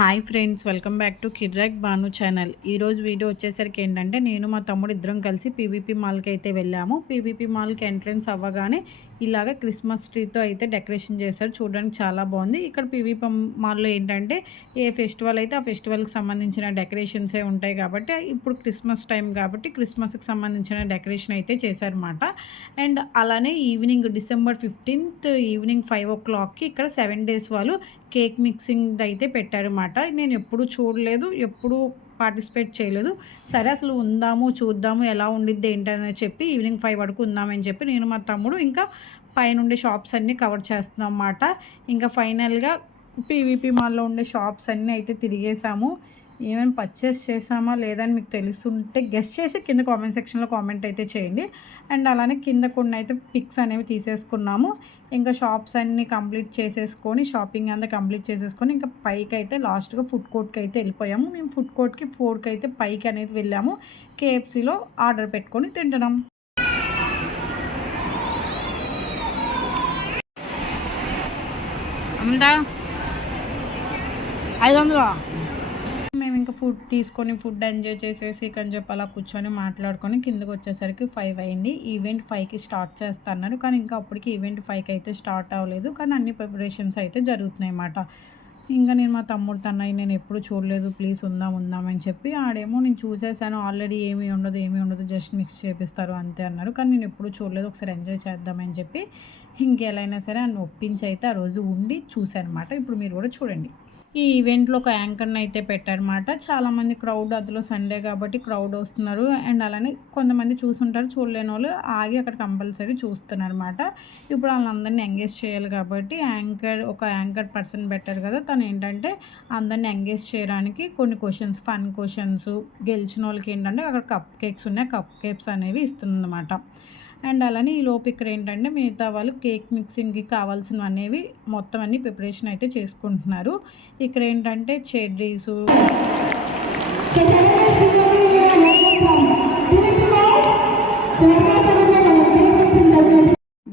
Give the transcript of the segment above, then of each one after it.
Hi friends, welcome back to Kirrak Banu channel. ఈరోజు video వచ్చేసరికి ఏంటంటే నేను మా తమ్ముడు ఇద్దరం కలిసి పీవీపీ మాల్కి అయితే వెళ్ళాము. పీవీపీ మాల్కి ఎంట్రన్స్ అవ్వగానే ఇలాగ క్రిస్మస్ ట్రీతో అయితే డెకరేషన్ చేశారు. చూడడానికి చాలా బాగుంది. ఇక్కడ పీవీపీ మాల్లో ఏంటంటే ఏ ఫెస్టివల్ అయితే ఆ ఫెస్టివల్కి సంబంధించిన డెకరేషన్సే ఉంటాయి కాబట్టి ఇప్పుడు క్రిస్మస్ టైం కాబట్టి క్రిస్మస్కి సంబంధించిన డెకరేషన్ అయితే చేశారన్నమాట. అండ్ అలానే ఈవినింగ్ December 15th ఈవినింగ్ 5 o'clockకి ఇక్కడ 7 days వాళ్ళు కేక్ మిక్సింగ్ అయితే పెట్టారన్నమాట. నేను ఎప్పుడు చూడలేదు, ఎప్పుడు పార్టిసిపేట్ చేయలేదు. సరే అసలు ఉందాము, చూద్దాము ఎలా ఉండిద్ది ఏంటని చెప్పి ఈవినింగ్ 5 వరకు ఉందామని చెప్పి నేను మా తమ్ముడు ఇంకా పైనుండే షాప్స్ అన్నీ కవర్ చేస్తున్నాం అన్నమాట. ఇంకా ఫైనల్గా పీవీపీ మాల్లో ఉండే షాప్స్ అన్నీ అయితే తిరిగేసాము. ఏమైనా పర్చేస్ చేసామా లేదని మీకు తెలుస్తుంటే గెస్ట్ చేసి కింద కామెంట్ సెక్షన్లో కామెంట్ అయితే చేయండి. అండ్ అలానే కింద కొన్ని అయితే పిక్స్ అనేవి తీసేసుకున్నాము. ఇంకా షాప్స్ అన్నీ కంప్లీట్ చేసేసుకొని షాపింగ్ అంతా కంప్లీట్ చేసేసుకొని ఇంకా పైకి అయితే లాస్ట్గా ఫుడ్ కోర్ట్కి అయితే వెళ్ళిపోయాము. మేము ఫుడ్ కోర్ట్కి 4కి అయితే పైకి అనేది వెళ్ళాము. కేఎఫ్సీలో ఆర్డర్ పెట్టుకొని తింటున్నాం. అంతా 500. మేము ఇంకా ఫుడ్ తీసుకొని ఫుడ్ ఎంజాయ్ చేసేసి అని చెప్పి అలా కూర్చొని మాట్లాడుకొని కిందకి వచ్చేసరికి 5 అయింది. ఈవెంట్ 5కి స్టార్ట్ చేస్తున్నారు, కానీ ఇంకా అప్పటికి ఈవెంట్ 5కి అయితే స్టార్ట్ అవ్వలేదు. కానీ అన్ని ప్రిపరేషన్స్ అయితే జరుగుతున్నాయి అన్నమాట. ఇంకా నేను మా తమ్ముడు తన్నయ్య నేను ఎప్పుడు చూడలేదు, ప్లీజ్ ఉందామని చెప్పి ఆడేమో నేను చూసేసాను ఆల్రెడీ ఏమీ ఉండదు జస్ట్ మిక్స్ చేపిస్తారు అంతే అన్నారు. కానీ నేను ఎప్పుడు చూడలేదు, ఒకసారి ఎంజాయ్ చేద్దామని చెప్పి ఇంకెలా అయినా సరే అని ఒప్పించి అయితే ఆ రోజు ఉండి చూశాను అనమాట. ఇప్పుడు మీరు కూడా చూడండి. ఈ ఈవెంట్లో ఒక యాంకర్ని అయితే పెట్టారన్నమాట. చాలామంది క్రౌడ్, అందులో సండే కాబట్టి క్రౌడ్ వస్తున్నారు. అండ్ అలానే కొంతమంది చూసుంటారు, చూడలేని వాళ్ళు ఆగి అక్కడ కంపల్సరీ చూస్తున్నారు అనమాట. ఇప్పుడు వాళ్ళందరినీ ఎంగేజ్ చేయాలి కాబట్టి ఒక యాంకర్ పర్సన్ పెట్టారు కదా, తను ఏంటంటే అందరినీ ఎంగేజ్ చేయడానికి కొన్ని క్వశ్చన్స్, ఫన్ క్వశ్చన్స్, గెలిచిన వాళ్ళకి ఏంటంటే అక్కడ కప్ కేక్స్ ఉన్నాయి, కప్ కేక్స్ అనేవి ఇస్తుందన్నమాట. అండ్ అలానే ఈ లోపు ఇక్కడ ఏంటంటే మిగతా వాళ్ళు కేక్ మిక్సింగ్కి కావాల్సినవి అనేవి మొత్తం అన్ని ప్రిపరేషన్ అయితే చేసుకుంటున్నారు. ఇక్కడ ఏంటంటే చెర్రీసు,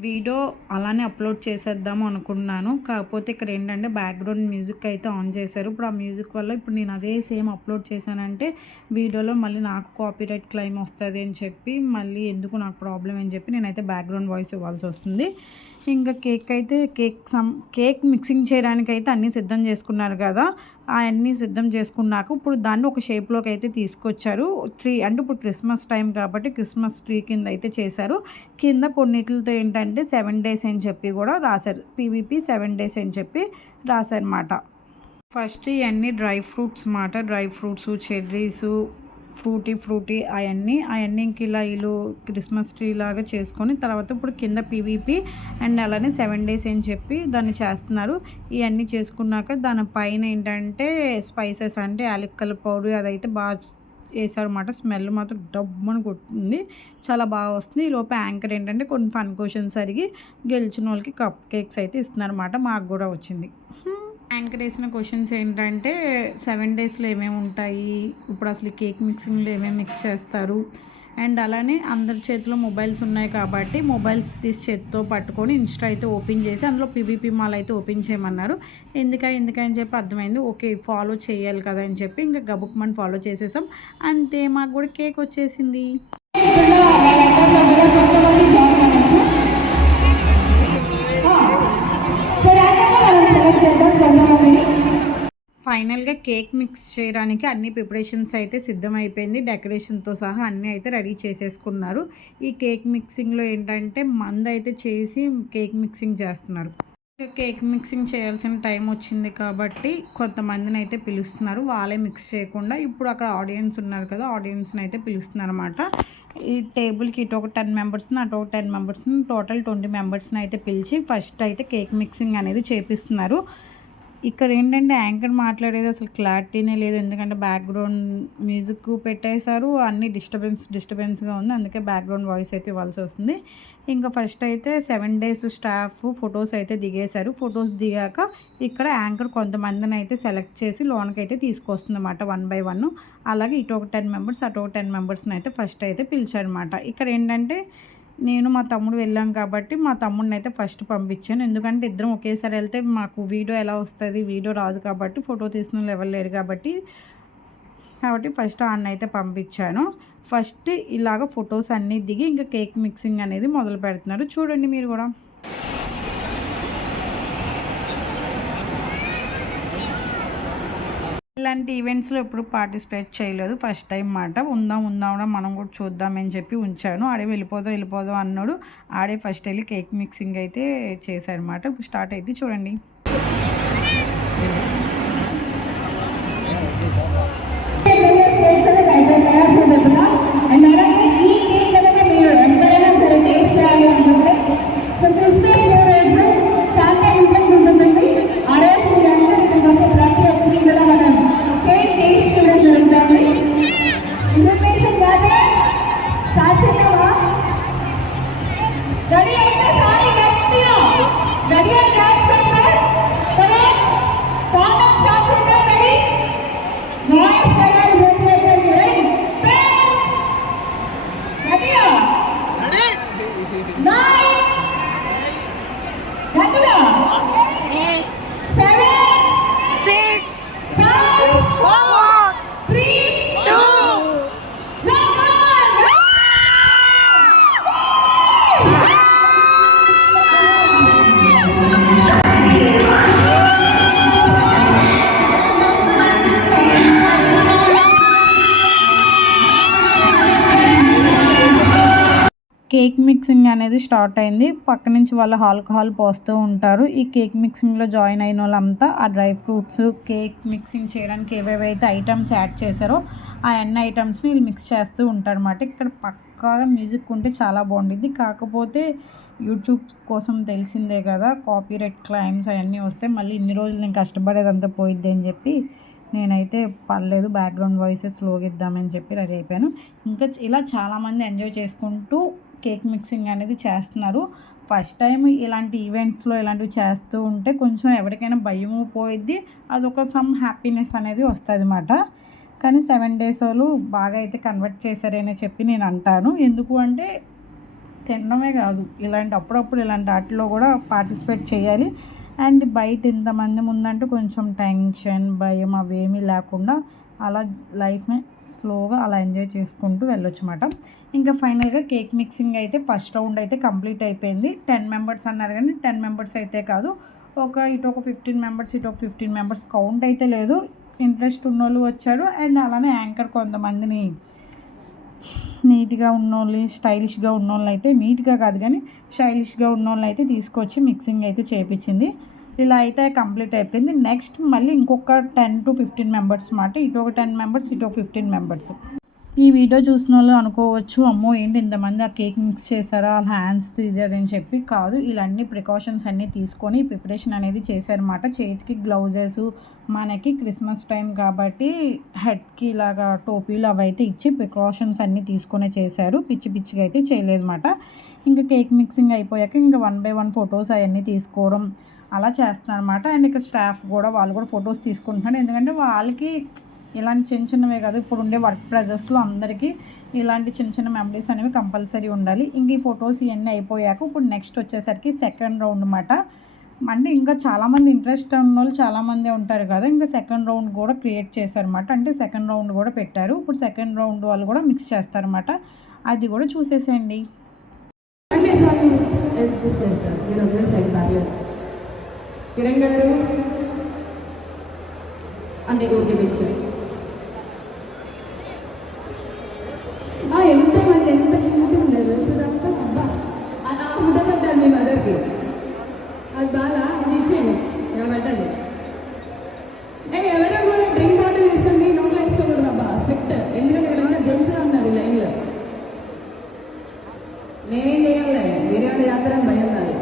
వీడియో అలానే అప్లోడ్ చేసేద్దాము అనుకున్నాను. కాకపోతే ఇక్కడ ఏంటంటే బ్యాక్గ్రౌండ్ మ్యూజిక్ అయితే ఆన్ చేశారు. ఇప్పుడు ఆ మ్యూజిక్ వల్ల ఇప్పుడు నేను అదే సేమ్ అప్లోడ్ చేశానంటే వీడియోలో మళ్ళీ నాకు కాపీరైట్ క్లెయిమ్ వస్తుంది అని చెప్పి మళ్ళీ ఎందుకు నాకు ప్రాబ్లం అని చెప్పి నేనైతే బ్యాక్గ్రౌండ్ వాయిస్ ఇవ్వాల్సి వస్తుంది. ఇంకా కేక్ మిక్సింగ్ చేయడానికి అయితే అన్నీ సిద్ధం చేసుకున్నారు కదా, అవన్నీ సిద్ధం చేసుకున్నాక ఇప్పుడు దాన్ని ఒక షేప్లోకి అయితే తీసుకొచ్చారు. ట్రీ అంటే ఇప్పుడు క్రిస్మస్ టైం కాబట్టి క్రిస్మస్ ట్రీ కింద అయితే చేశారు. కింద కొన్నిటితో ఏంటంటే 7 days అని చెప్పి కూడా రాశారు, పీవీపీ 7 days అని చెప్పి రాశారన్నమాట. ఫస్ట్ ఇవన్నీ డ్రై ఫ్రూట్స్, చెర్రీసు, ఫ్రూటీ అవన్నీ ఇంక ఇలా వీళ్ళు క్రిస్మస్ ట్రీ లాగా చేసుకొని తర్వాత ఇప్పుడు కింద పీవీపీ అండ్ అలానే 7 days అని చెప్పి దాన్ని చేస్తున్నారు. ఇవన్నీ చేసుకున్నాక దానిపైన ఏంటంటే స్పైసెస్ అంటే యాలక్కల పౌడర్ అదైతే బాగా వేసారన్నమాట. స్మెల్ మాత్రం డబ్బుని కొట్టింది, చాలా బాగా వస్తుంది. ఈ లోపు యాంకర్ ఏంటంటే కొన్ని ఫన్ క్వశ్చన్స్ అడిగి గెలిచిన వాళ్ళకి కప్ కేక్స్ అయితే ఇస్తున్నారన్నమాట. మాకు కూడా వచ్చింది. యాంకర్ వేసిన క్వశ్చన్స్ ఏంటంటే 7 daysలో ఏమేమి ఉంటాయి, ఇప్పుడు అసలు కేక్ మిక్సింగ్లో ఏమేమి మిక్స్ చేస్తారు, అండ్ అలానే అందరి చేతిలో మొబైల్స్ ఉన్నాయి కాబట్టి మొబైల్స్ తీసి చేతితో పట్టుకొని ఇన్స్టా అయితే ఓపెన్ చేసి అందులో పీవీపీ మాల్ అయితే ఓపెన్ చేయమన్నారు. ఎందుకని చెప్పి అర్థమైంది, ఓకే ఫాలో చేయాలి కదా అని చెప్పి ఇంకా గబుక్మని ఫాలో చేసేసాం. అంతే, మాకు కూడా కేక్ వచ్చేసింది. ఫైనల్గా కేక్ మిక్స్ చేయడానికి అన్ని ప్రిపరేషన్స్ అయితే సిద్ధమైపోయింది, డెకరేషన్తో సహా అన్నీ అయితే రెడీ చేసేసుకున్నారు. ఈ కేక్ మిక్సింగ్లో ఏంటంటే మందు అయితే చేసి కేక్ మిక్సింగ్ చేస్తున్నారు. కేక్ మిక్సింగ్ చేయాల్సిన టైం వచ్చింది కాబట్టి కొంతమందిని అయితే పిలుస్తున్నారు, వాళ్ళే మిక్స్ చేయకుండా. ఇప్పుడు అక్కడ ఆడియన్స్ ఉన్నారు కదా, ఆడియన్స్ని అయితే పిలుస్తున్నారు అన్నమాట. ఈ టేబుల్కి ఇటు ఒక 10 మెంబర్స్ని అటు ఒక 10 మెంబర్స్ని టోటల్ 20 మెంబర్స్ని అయితే పిలిచి ఫస్ట్ అయితే కేక్ మిక్సింగ్ అనేది చేపిస్తున్నారు. ఇక్కడ ఏంటంటే యాంకర్ మాట్లాడేది అసలు క్లారిటీనే లేదు, ఎందుకంటే బ్యాక్గ్రౌండ్ మ్యూజిక్ పెట్టేశారు, అన్నీ డిస్టర్బెన్స్గా ఉంది, అందుకే బ్యాక్గ్రౌండ్ వాయిస్ అయితే ఇవ్వాల్సి వస్తుంది. ఇంకా ఫస్ట్ అయితే 7 days స్టాఫ్ ఫొటోస్ అయితే దిగేశారు. ఫొటోస్ దిగాక ఇక్కడ యాంకర్ కొంతమందిని అయితే సెలెక్ట్ చేసి లోన్కి అయితే తీసుకొస్తుంది అన్నమాట 1 by 1. అలాగే ఇటు ఒక 10 మెంబర్స్ అటు ఒక 10 మెంబర్స్ని అయితే ఫస్ట్ అయితే పిలిచారన్నమాట. ఇక్కడ ఏంటంటే నేను మా తమ్ముడు వెళ్ళాం కాబట్టి మా తమ్ముడిని అయితే ఫస్ట్ పంపించాను. ఎందుకంటే ఇద్దరం ఒకేసారి వెళ్తే మాకు వీడియో ఎలా వస్తుంది, వీడియో రాదు కాబట్టి, ఫోటో తీసిన వాళ్ళు ఎవరు లేరు కాబట్టి ఫస్ట్ అయితే పంపించాను. ఫస్ట్ ఇలాగ ఫొటోస్ అన్నీ దిగి ఇంకా కేక్ మిక్సింగ్ అనేది మొదలు పెడుతున్నారు. చూడండి మీరు కూడా. ఇలాంటి ఈవెంట్స్లో ఎప్పుడు పార్టిసిపేట్ చేయలేదు, ఫస్ట్ టైం మాట. ఉందాం మనం కూడా చూద్దామని చెప్పి ఉంచాను. ఆడే వెళ్ళిపోదాం అన్నాడు. ఆడే ఫస్ట్ వెళ్ళి కేక్ మిక్సింగ్ అయితే చేశారన్నమాట. ఇప్పుడు స్టార్ట్ అయితే చూడండి. కేక్ మిక్సింగ్ అనేది స్టార్ట్ అయింది. పక్క నుంచి వాళ్ళు ఆల్కహాల్ పోస్తూ ఉంటారు. ఈ కేక్ మిక్సింగ్లో జాయిన్ అయిన వాళ్ళంతా ఆ డ్రై ఫ్రూట్స్, కేక్ మిక్సింగ్ చేయడానికి ఏవేవైతే ఐటమ్స్ యాడ్ చేశారో ఆ అన్ని ఐటమ్స్ని వీళ్ళు మిక్స్ చేస్తూ ఉంటారన్నమాట. ఇక్కడ పక్కాగా మ్యూజిక్ ఉంటే చాలా బాగుంటుంది. కాకపోతే యూట్యూబ్ కోసం తెలిసిందే కదా, కాపీరైట్ క్లైమ్స్ అవన్నీ వస్తే మళ్ళీ ఇన్ని రోజులు నేను కష్టపడేదంతా పోయిద్ది అని చెప్పి నేనైతే పర్లేదు బ్యాక్గ్రౌండ్ వాయిసెస్ స్లోగా ఇద్దామని చెప్పి రెడీ అయిపోయాను. ఇంకా ఇలా చాలామంది ఎంజాయ్ చేసుకుంటూ కేక్ మిక్సింగ్ అనేది చేస్తున్నారు. ఫస్ట్ టైం ఇలాంటి ఈవెంట్స్లో ఇలాంటివి చేస్తూ ఉంటే కొంచెం ఎవరికైనా భయము పోయిద్ది, అదొక సమ్ హ్యాపీనెస్ అనేది వస్తుంది అన్నమాట. కానీ 7 days వాళ్ళు బాగా అయితే కన్వర్ట్ చేశారని చెప్పి నేను అంటాను. ఎందుకు అంటే తినడమే కాదు, అప్పుడప్పుడు ఇలాంటి వాటిలో కూడా పార్టిసిపేట్ చేయాలి. అండ్ బయట ఇంతమంది ముందంటే కొంచెం టెన్షన్, భయం అవేమీ లేకుండా అలా లైఫ్ని స్లోగా అలా ఎంజాయ్ చేసుకుంటూ వెళ్ళొచ్చు అన్నమాట. ఇంకా ఫైనల్గా కేక్ మిక్సింగ్ అయితే ఫస్ట్ రౌండ్ అయితే కంప్లీట్ అయిపోయింది. 10 members అన్నారు కానీ 10 members అయితే కాదు, ఇటు ఒక 15 members, ఇటు ఒక 15 members, కౌంట్ అయితే లేదు. ఇంట్రెస్ట్ ఉన్నోళ్ళు వచ్చారు. అండ్ అలానే యాంకర్ కొంతమందిని నీట్గా ఉన్నోళ్ళు, స్టైలిష్గా ఉన్నోళ్ళు అయితే, నీట్గా కాదు కానీ స్టైలిష్గా ఉన్నోళ్ళు అయితే తీసుకొచ్చి మిక్సింగ్ అయితే చేయించింది. ఇలా అయితే కంప్లీట్ అయిపోయింది. నెక్స్ట్ మళ్ళీ ఇంకొక 10 to 15 members మాట. ఇటు ఒక 10 members, ఇటు ఒక 15 members. ఈ వీడియో చూసిన వాళ్ళు అనుకోవచ్చు, అమ్మో ఏంటి ఇంతమంది ఆ కేక్ మిక్స్ చేశారా, వాళ్ళ హ్యాండ్స్ తీసేదని చెప్పి. కాదు, ఇలాంటి ప్రికాషన్స్ అన్నీ తీసుకొని ప్రిపరేషన్ అనేది చేశారన్నమాట. చేతికి గ్లౌజెస్, మనకి క్రిస్మస్ టైం కాబట్టి హెడ్కి ఇలాగా టోపీలు అవైతే ఇచ్చి ప్రికాషన్స్ అన్నీ తీసుకొని చేశారు. పిచ్చిగా అయితే చేయలేదన్నమాట. ఇంకా కేక్ మిక్సింగ్ అయిపోయాక ఇంకా 1 by 1 ఫొటోస్ అవన్నీ తీసుకోవడం అలా చేస్తున్నారు అన్నమాట. అండ్ ఇక్కడ స్టాఫ్ కూడా వాళ్ళు కూడా ఫొటోస్ తీసుకుంటున్నారు. ఎందుకంటే వాళ్ళకి ఇలాంటి చిన్నవే కాదు, ఇప్పుడు ఉండే వర్క్ ప్రెజర్స్లో అందరికీ ఇలాంటి చిన్న మెమరీస్ అనేవి కంపల్సరీ ఉండాలి. ఇంక ఈ ఫొటోస్ ఇవన్నీ అయిపోయాక ఇప్పుడు నెక్స్ట్ వచ్చేసరికి సెకండ్ రౌండ్ అన్నమాట. అంటే ఇంకా చాలామంది ఇంట్రెస్ట్ ఉన్న వాళ్ళు చాలామంది ఉంటారు కదా, ఇంకా సెకండ్ రౌండ్ కూడా క్రియేట్ చేశారన్నమాట. అంటే సెకండ్ రౌండ్ కూడా పెట్టారు. ఇప్పుడు సెకండ్ రౌండ్ వాళ్ళు కూడా మిక్స్ చేస్తారన్నమాట. అది కూడా చూసేసేయండి. కిరణ్ గారు అంటే ఓకే పిక్చర్ ఎంతమంది ఎంత క్యూట్ ఉండదు తెలుసుదంతా. అబ్బా ఉండదంటారు మీ మదర్కి, అది బాగా ఇచ్చేయండి, ఇక్కడ పెట్టండి. ఎవరో కూడా డ్రింక్ బాటిల్ తీసుకొని మీ నోట్లో వేసుకోకూడదు అబ్బా, స్ట్రిక్ట్. ఎందుకంటే ఇక్కడ జెంట్స్ ఉన్నారు ఈ లైన్లో. నేనేం చేయాలి, బిర్యానీ చేస్తారని భయం కాదు.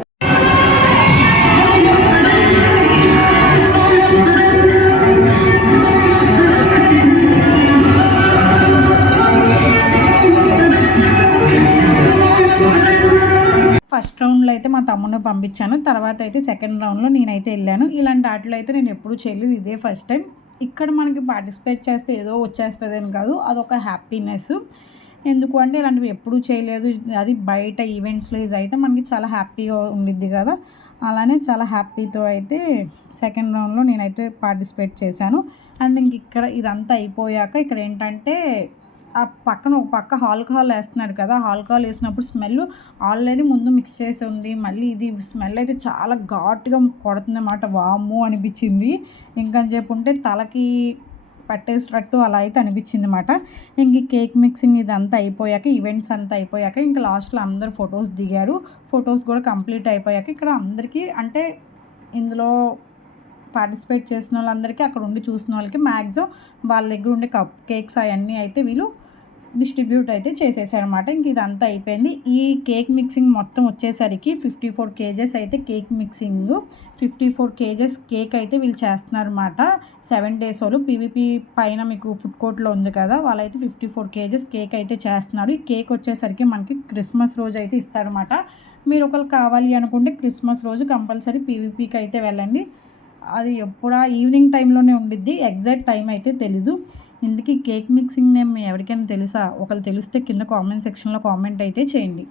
ఫస్ట్ రౌండ్లో అయితే మా తమ్ముడిని పంపించాను. తర్వాత అయితే సెకండ్ రౌండ్లో నేనైతే వెళ్ళాను. ఇలాంటి ఆటలు అయితే నేను ఎప్పుడూ చేయలేదు, ఇదే ఫస్ట్ టైం. ఇక్కడ మనకి పార్టిసిపేట్ చేస్తే ఏదో వచ్చేస్తుంది అని కాదు, అదొక హ్యాపీనెస్. ఎందుకు అంటే ఇలాంటివి ఎప్పుడూ చేయలేదు, అది బయట ఈవెంట్స్లో ఇది అయితే మనకి చాలా హ్యాపీగా ఉండిద్ది కదా. అలానే చాలా హ్యాపీతో అయితే సెకండ్ రౌండ్లో నేనైతే పార్టిసిపేట్ చేశాను. అండ్ ఇంక ఇక్కడ ఇదంతా అయిపోయాక ఇక్కడ ఏంటంటే ఆ పక్కన ఒక పక్క ఆల్కహాల్ వేస్తున్నారు కదా, ఆల్కహాల్ వేసినప్పుడు స్మెల్ ఆల్రెడీ ముందు మిక్స్ చేసి ఉంది, మళ్ళీ ఇది స్మెల్ అయితే చాలా ఘాటుగా కొడుతుంది అన్నమాట. వామ్మో అనిపించింది. ఇంకని చెప్పి ఉంటే తలకి పట్టేసేటట్టు అలా అయితే అనిపించింది అన్నమాట. ఇంక కేక్ మిక్సింగ్ ఇదంతా అయిపోయాక, ఈవెంట్స్ అంతా అయిపోయాక ఇంకా లాస్ట్లో అందరూ ఫొటోస్ దిగారు. ఫొటోస్ కూడా కంప్లీట్ అయిపోయాక ఇక్కడ అందరికీ అంటే ఇందులో పార్టిసిపేట్ చేసిన వాళ్ళందరికీ అక్కడ ఉండి చూసిన వాళ్ళకి మ్యాక్సిమం వాళ్ళ దగ్గర ఉండే కప్ కేక్స్ అవన్నీ అయితే వీళ్ళు డిస్ట్రిబ్యూట్ అయితే చేసేసారనమాట. ఇంక ఇదంతా అయిపోయింది. ఈ కేక్ మిక్సింగ్ మొత్తం వచ్చేసరికి 54 kgs అయితే కేక్ మిక్సింగ్, 54 kgs కేక్ అయితే వీళ్ళు చేస్తున్నారన్నమాట. 7 days వాళ్ళు పీవీపీ పైన మీకు ఫుడ్ కోర్ట్లో ఉంది కదా, వాళ్ళైతే 54 kgs కేక్ అయితే చేస్తున్నారు. ఈ కేక్ వచ్చేసరికి మనకి క్రిస్మస్ రోజు అయితే ఇస్తారన్నమాట. మీరు ఒకరు కావాలి అనుకుంటే క్రిస్మస్ రోజు కంపల్సరీ పీవీపీకి అయితే వెళ్ళండి. అది ఎప్పుడా ఈవినింగ్ టైంలోనే ఉండిద్ది, ఎగ్జాక్ట్ టైం అయితే తెలీదు. ఇందుకీ కేక్ మిక్సింగ్ నేమ్ ఎవరికైనా తెలుసా? ఒకరు తెలిస్తే కింద కామెంట్ సెక్షన్లో కామెంట్ అయితే చేయండి.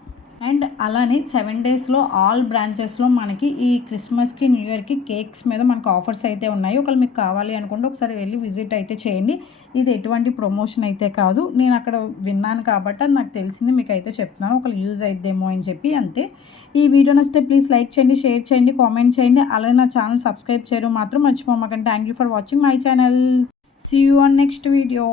అండ్ అలానే 7 daysలో ఆల్ బ్రాంచెస్లో మనకి ఈ క్రిస్మస్కి న్యూ ఇయర్కి కేక్స్ మీద మనకు ఆఫర్స్ అయితే ఉన్నాయి. ఒకవేళ మీకు కావాలి అనుకుంటే ఒకసారి వెళ్ళి విజిట్ అయితే చేయండి. ఇది ఎటువంటి ప్రమోషన్ అయితే కాదు, నేను అక్కడ విన్నాను కాబట్టి అది నాకు తెలిసింది మీకు అయితే చెప్తున్నాను, ఒకళ్ళు యూజ్ అయిద్దేమో అని చెప్పి, అంతే. ఈ వీడియో నచ్చితే ప్లీజ్ లైక్ చేయండి, షేర్ చేయండి, కామెంట్ చేయండి. అలానే నా ఛానల్ సబ్స్క్రైబ్ చేయడం మాత్రం మర్చిపోమాకండి. Thank you for watching my channel. See you on next video.